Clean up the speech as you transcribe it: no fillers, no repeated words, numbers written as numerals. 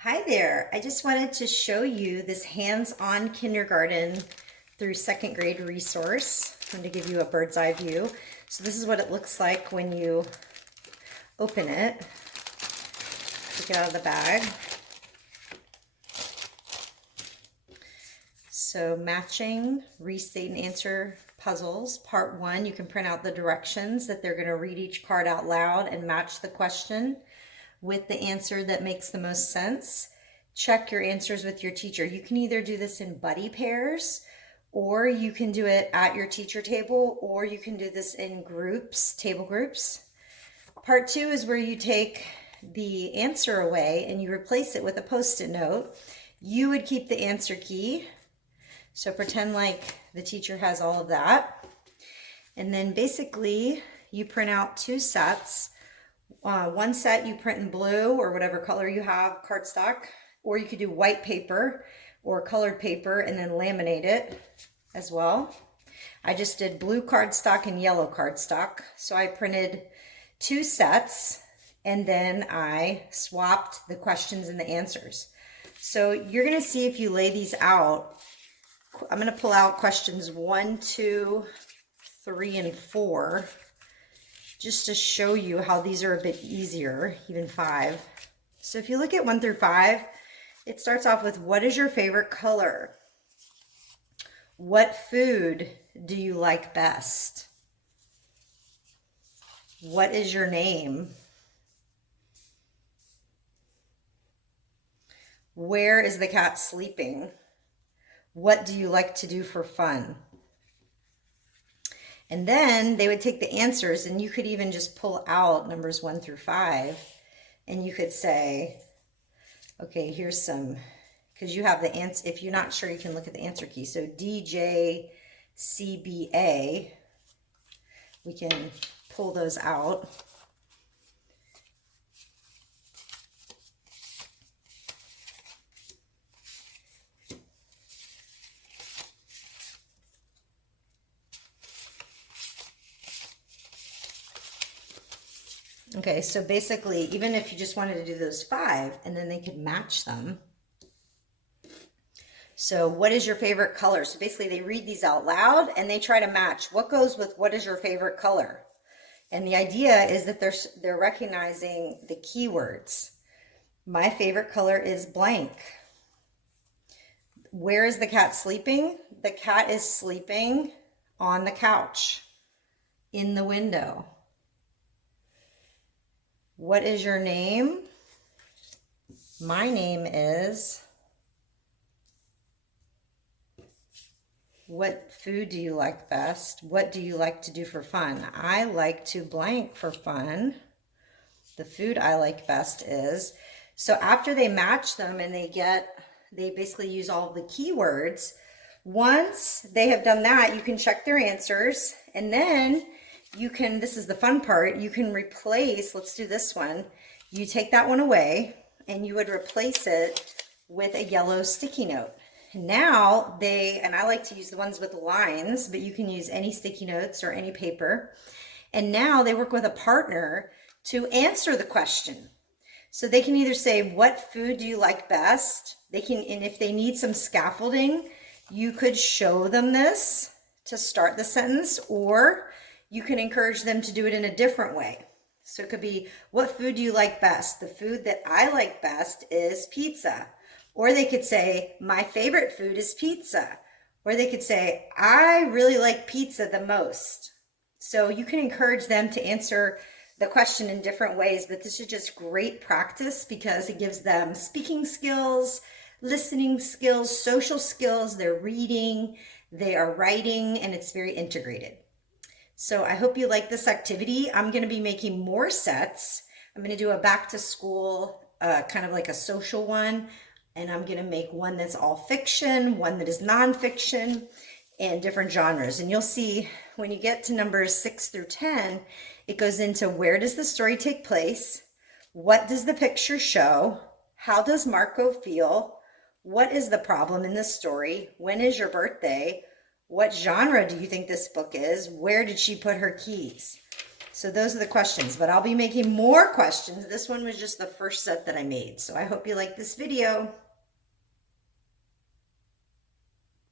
Hi there. I just wanted to show you this hands-on kindergarten through second grade resource. I'm going to give you a bird's eye view. So this is what it looks like when you open it. Take it out of the bag. So matching, restate and answer puzzles. Part 1, you can print out the directions that they're going to read each card out loud and match the question with the answer that makes the most sense. Check your answers with your teacher. You can either do this in buddy pairs, or you can do it at your teacher table, or you can do this in groups, table groups. Part 2 is where you take the answer away and you replace it with a post-it note. You would keep the answer key. So pretend like the teacher has all of that. And then basically you print out 2 sets. One set you print in blue or whatever color you have, cardstock, or you could do white paper or colored paper and then laminate it as well. I just did blue cardstock and yellow cardstock. So I printed 2 sets and then I swapped the questions and the answers. So you're going to see if you lay these out. I'm going to pull out questions 1, 2, 3, and 4. Just to show you how these are a bit easier, even 5. So if you look at 1 through 5, it starts off with, what is your favorite color? What food do you like best? What is your name? Where is the cat sleeping? What do you like to do for fun? And then they would take the answers, and you could even just pull out numbers 1 through 5, and you could say, okay, here's some, because you have the answer. If you're not sure, you can look at the answer key. So DJCBA, we can pull those out. Okay, so basically, even if you just wanted to do those 5, and then they could match them. So what is your favorite color? So basically, they read these out loud, and they try to match what goes with what is your favorite color. And the idea is that they're recognizing the keywords. My favorite color is blank. Where is the cat sleeping? The cat is sleeping on the couch, in the window. What is your name? My name is. What food do you like best? What do you like to do for fun? I like to blank for fun. The food I like best is. So after they match them and they basically use all of the keywords, once they have done that, you can check their answers, and then you can, this is the fun part, you can replace, let's do this one. You take that one away and you would replace it with a yellow sticky note. Now and I like to use the ones with lines, but you can use any sticky notes or any paper. And now they work with a partner to answer the question. So they can either say, what food do you like best? They can, and if they need some scaffolding, you could show them this to start the sentence, or you can encourage them to do it in a different way. So it could be, what food do you like best? The food that I like best is pizza. Or they could say, my favorite food is pizza. Or they could say, I really like pizza the most. So you can encourage them to answer the question in different ways, but this is just great practice because it gives them speaking skills, listening skills, social skills, they're reading, they are writing, and it's very integrated. So I hope you like this activity. I'm going to be making more sets. I'm going to do a back to school, kind of like a social one. And I'm going to make one that's all fiction, one that is nonfiction, and different genres. And you'll see when you get to numbers 6 through 10, it goes into, where does the story take place? What does the picture show? How does Marco feel? What is the problem in the story? When is your birthday? What genre do you think this book is? Where did she put her keys? So those are the questions, but I'll be making more questions. This one was just the first set that I made. So I hope you like this video.